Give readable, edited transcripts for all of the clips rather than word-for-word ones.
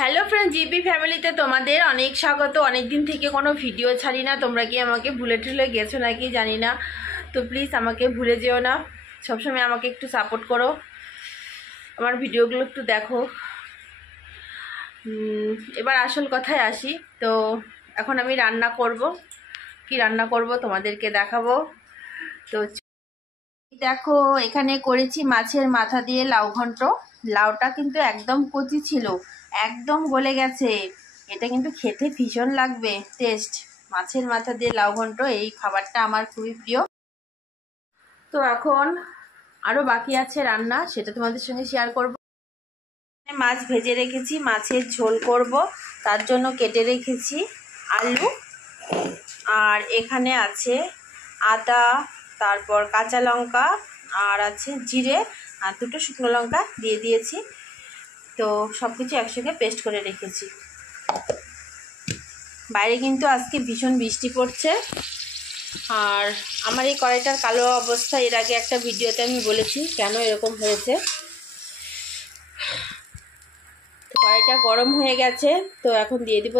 Hello friend, GB ফ্যামিলিতে তোমাদের অনেক স্বাগত। অনেক দিন থেকে কোনো ভিডিও ছাড়ি না, তোমরা কি আমাকে ভুলে টুলে গেছো নাকি জানি না। তো প্লিজ আমাকে ভুলে যেও না, সবসময় আমাকে একটু সাপোর্ট করো, আমার ভিডিওগুলো একটু দেখো। এবার আসল কথায় আসি। তো এখন আমি রান্না করব, কি রান্না করব তোমাদেরকে দেখাবো। তো দেখো, এখানে করেছি মাছের মাথা দিয়ে লাউ ঘন্ট। লাউটা কিন্তু একদম কচি ছিল, একদম গলে গেছে। এটা কিন্তু খেতে ভীষণ লাগবে টেস্ট। মাছের মাথা দিয়ে লাউ ঘন্ট, এই খাবারটা আমার খুবই প্রিয়। তো এখন আরও বাকি আছে রান্না, সেটা তোমাদের সঙ্গে শেয়ার করব। মাছ ভেজে রেখেছি, মাছের ঝোল করব, তার জন্য কেটে রেখেছি আলু। আর এখানে আছে আদা, তারপর কাঁচা লঙ্কা, আর আছে জিরে, আর দুটো শুকনো লঙ্কা দিয়ে দিয়েছি। তো সব কিছু একসঙ্গে পেস্ট করে রেখেছি। বাইরে কিন্তু আজকে ভীষণ বৃষ্টি পড়ছে। আর আমার এই কড়াইটার কালো অবস্থা এর আগে একটা ভিডিওতে আমি বলেছি কেন এরকম হয়েছে। তো কড়াইটা গরম হয়ে গেছে, তো এখন দিয়ে দিব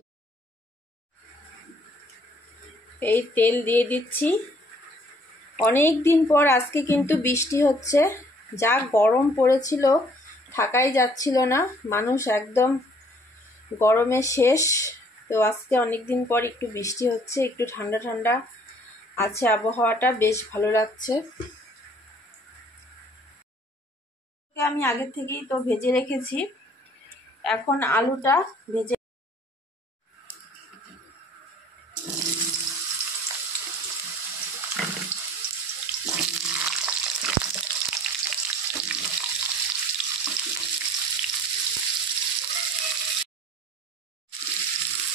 এই তেল, দিয়ে দিচ্ছি। অনেক দিন পর আজকে কিন্তু বৃষ্টি হচ্ছে। যা গরম পড়েছিল, থাকাই যাচ্ছিল না, মানুষ একদম গরমে শেষ। তো আজকে অনেক দিন পর একটু বৃষ্টি হচ্ছে, একটু ঠান্ডা ঠান্ডা আছে আবহাওয়াটা, বেশ ভালো লাগছে। আমি আগের থেকেই তো ভেজে রেখেছি, এখন আলুটা ভেজে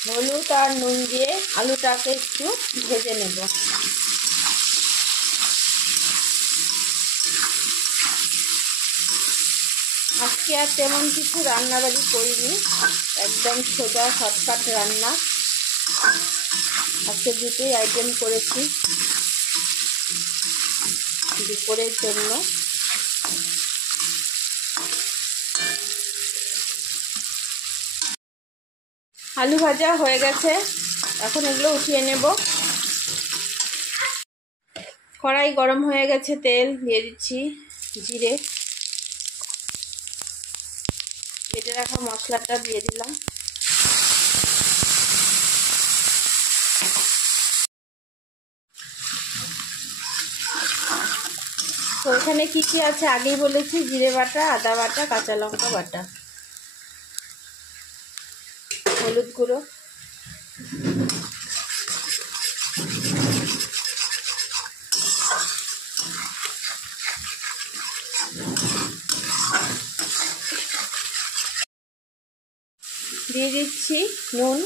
হলুদ আর নুন দিয়ে আলুটাকে একটু ভেজে নেব। আজকে আর তেমন কিছু রান্নাবাড়ি করিনি, একদম সোজা শর্টকাট রান্না। আজকে দুটোই আইটেম করেছি দুপুরের জন্য। আলু ভাজা হয়ে গেছে, এখন এগুলো উঠিয়ে নেব। কড়াই গরম হয়ে গেছে, তেল দিয়ে দিচ্ছি, জিরে, বেটে রাখা মশলাটা দিয়ে দিলাম। তো এখানে কি কি আছে আগেই বলেছি, জিরে বাটা, আদা বাটা, কাঁচা লঙ্কা বাটা, হলুদ গুঁড়ো, দিয়ে দিচ্ছি নুন,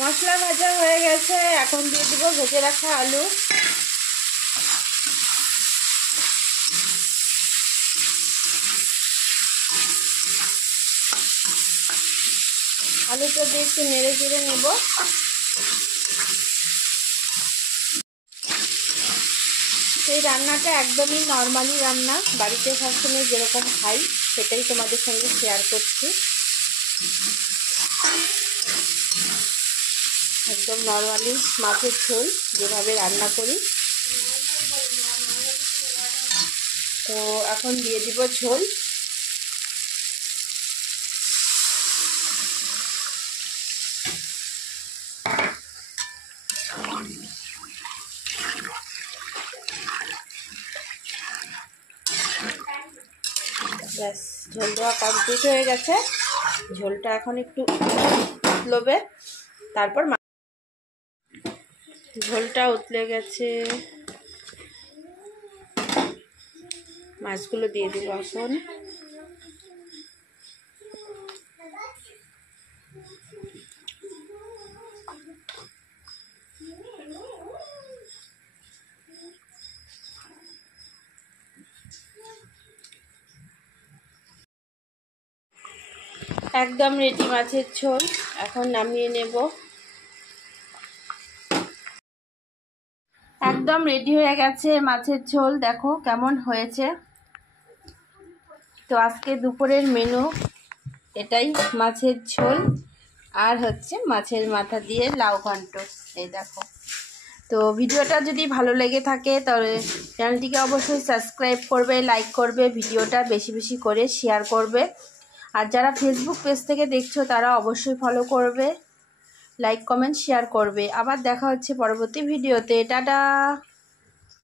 মশলা ভাজা হয়ে গেছে, এখন দিয়ে দিব ভেজে রাখা আলু। আলুটা দিয়ে একটু নেড়ে চেড়ে নেব। এই রান্নাটা একদমই নর্মালি রান্না, বাড়িতে সবসময় যেরকম খাই সেটাই তোমাদের সঙ্গে শেয়ার করছি। একদম নর্মালি মাছের ঝোল যেভাবে রান্না করি। তো এখন দিয়ে দিব ঝোল। ব্যাস, ঝোল দেওয়া কমপ্লিট হয়ে গেছে। ঝোলটা এখন একটু উতলবে, তারপর ঝোলটা উতলে গেছে, মাছগুলো দিয়ে দিব এখন। একদম রেডি মাছের ঝোল, এখন নামিয়ে নেব। একদম রেডি হয়ে গেছে মাছের ঝোল, দেখো কেমন হয়েছে। তো আজকে দুপুরের মেনু এটাই, মাছের ঝোল আর হচ্ছে মাছের মাথা দিয়ে লাউ ঘন্ট। এই দেখো। তো ভিডিওটা যদি ভালো লেগে থাকে তাহলে চ্যানেলটিকে অবশ্যই সাবস্ক্রাইব করবে, লাইক করবে, ভিডিওটা বেশি বেশি করে শেয়ার করবে। আর যারা ফেসবুক পেজ থেকে দেখছো তারা অবশ্যই ফলো করবে, লাইক কমেন্ট শেয়ার করবে। আবার দেখা হচ্ছে পরবর্তী ভিডিওতে। টাটা।